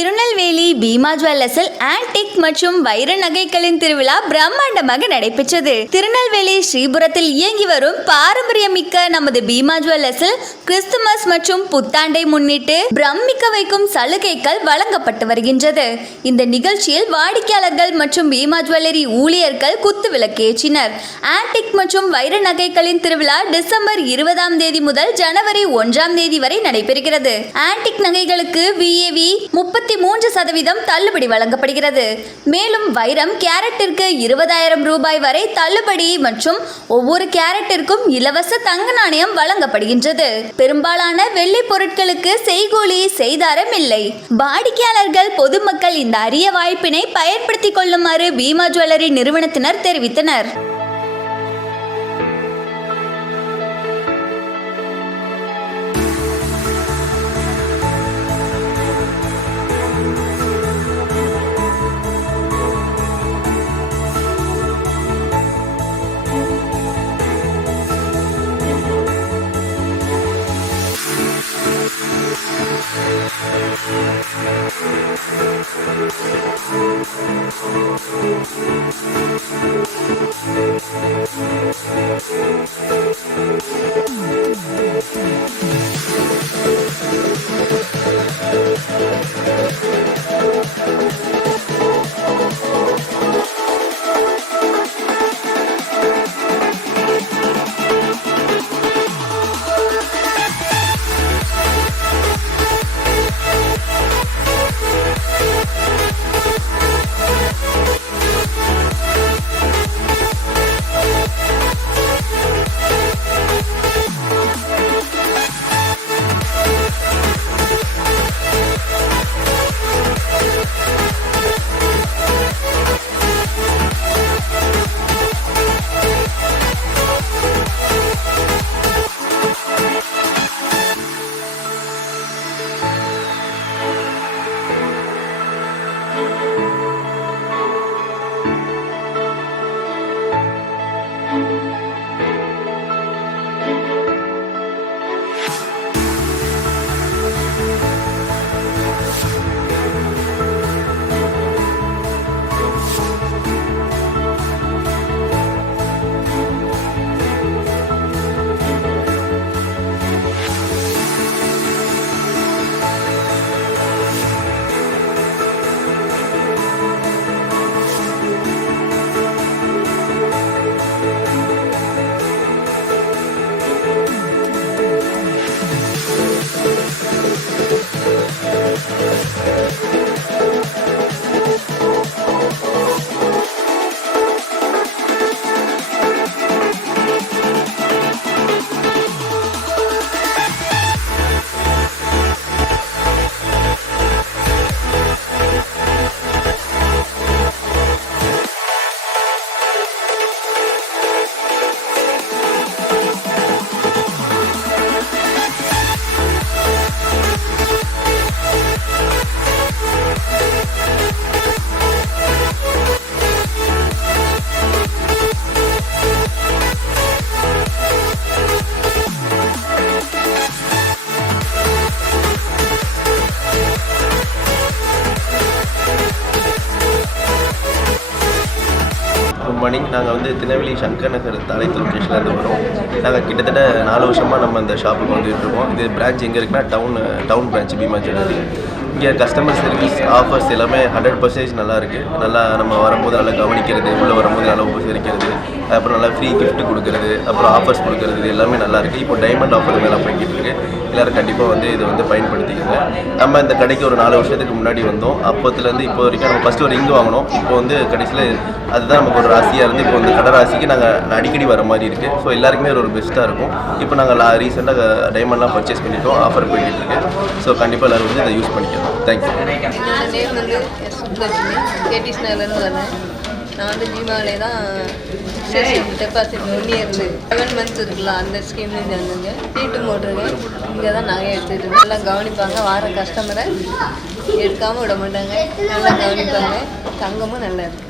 Tirunelveli Bima ஜுவல்லர்ஸில் antique மற்றும் வைர நகைகளின் திருவிழா பிரம்மாண்டமாக நடைபெற்றது. திருநெல்வேலி ஸ்ரீபுரத்தில் இயங்கி வரும் பாரம்பரியமிக்க நமது பீமா ஜுவல்லர்ஸில் கிறிஸ்துமஸ் மற்றும் புத்தாண்டை முன்னிட்டு பிரமிக்க வைக்கும் சலுகைகள் வழங்கப்பட்டு வருகின்றது. இந்த நிகழ்ச்சியில் வாடிக்கையாளர்கள் மற்றும் பீமா ஜுவல்லரி ஊழியர்கள் குத்துவிளக்கு ஏற்றினர். ஆன்டிக் மற்றும் வைர நகைகளின் திருவிழா டிசம்பர் 20 முதல் ஜனவரி 1 வரை நடைபெறுகிறது. ஆன்டிக் நகைகளுக்கு VAV 33% தள்ளுபடி வழங்கப்படுகிறது. மேலும் வைரம் கேரட்டிற்கு 20,000 ரூபாய் வரை தள்ளுபடி மற்றும் ஒவ்வொரு கேரட்டிற்கும் இலவச தங்க நாணயம் வழங்கப்படுகின்றது. பெரும்பாலான வெள்ளி பொருட்களுக்கு செய்கூலி செய்தாரம் இல்லை. வாடிக்கையாளர்கள் பொதுமக்கள் இந்த அரிய வாய்ப்பினை பயன்படுத்திக் கொள்ளுமாறு பீமா ஜுவல்லரி நிறுவனத்தினர் தெரிவித்தனர். மார்னிங் நாங்கள் திருநெல்வேலி சங்கர் நகர் தாளைத்து லொக்கேஷன்லேருந்து வரோம். நாங்கள் கிட்டத்தட்ட 4 வருஷமாக நம்ம இந்த ஷாப்புக்கு வந்துட்டு இருக்கோம். இது பிரான்ச் எங்கே இருக்குன்னா டவுன் பிரான்ச் பீமா ஜுவல்லரி. இங்கே கஸ்டமர் சர்வீஸ் ஆஃபர்ஸ் எல்லாமே 100% நல்லா இருக்குது. நல்லா நம்ம வரும்போது நல்லா கவனிக்கிறது, உள்ளே வரும்போது நல்லா உபசரிக்கிறது, அப்புறம் நல்லா ஃப்ரீ கிஃப்ட் கொடுக்குறது, அப்புறம் ஆஃபர்ஸ் கொடுக்குறது, இது எல்லாமே நல்லா இருக்குது. இப்போ டைமண்ட் ஆஃபர் மேலே போய்கிட்டு இருக்கு. எல்லோரும் கண்டிப்பாக இதை பயன்படுத்திக்கங்க. நம்ம இந்த கடைக்கு ஒரு 4 வருஷத்துக்கு முன்னாடி வந்தோம். அப்போத்துலேருந்து இப்போ வரைக்கும் நம்ம ஃபஸ்ட்டு ஒரு ரிங்கு வாங்கினோம். இப்போ கடைசியில் அதுதான் நமக்கு ஒரு ராசியாக இருந்து இப்போ கடை ராசிக்கு நாங்கள் அடிக்கடி வர மாதிரி இருக்குது. ஸோ எல்லாருக்குமே ஒரு பெஸ்ட்டாக இருக்கும். இப்போ நாங்கள் ரீசெண்டாக டைமண்ட்லாம் பர்ச்சேஸ் பண்ணிட்டோம். ஆஃபர் போய்கிட்டு இருக்கு. ஸோ கண்டிப்பாக எல்லோரும் இதை யூஸ் பண்ணிக்கலாம். தேங்க்யூ. நான் பீமாவிலே தான் டெபாசிட் 1 இயர்ந்து 7 மந்த்ஸ் இருக்கலாம். அந்த ஸ்கீம்லேருந்து வந்துங்க சீட்டு போட்டிருக்கேன். இங்கே தான் நகை எடுத்துகிட்டு நல்லா கவனிப்பாங்க. வார கஸ்டமரை எடுக்காமல் விட மாட்டாங்க. நல்லா கவனிப்பாங்க. தங்கமும் நல்லா இருக்குது.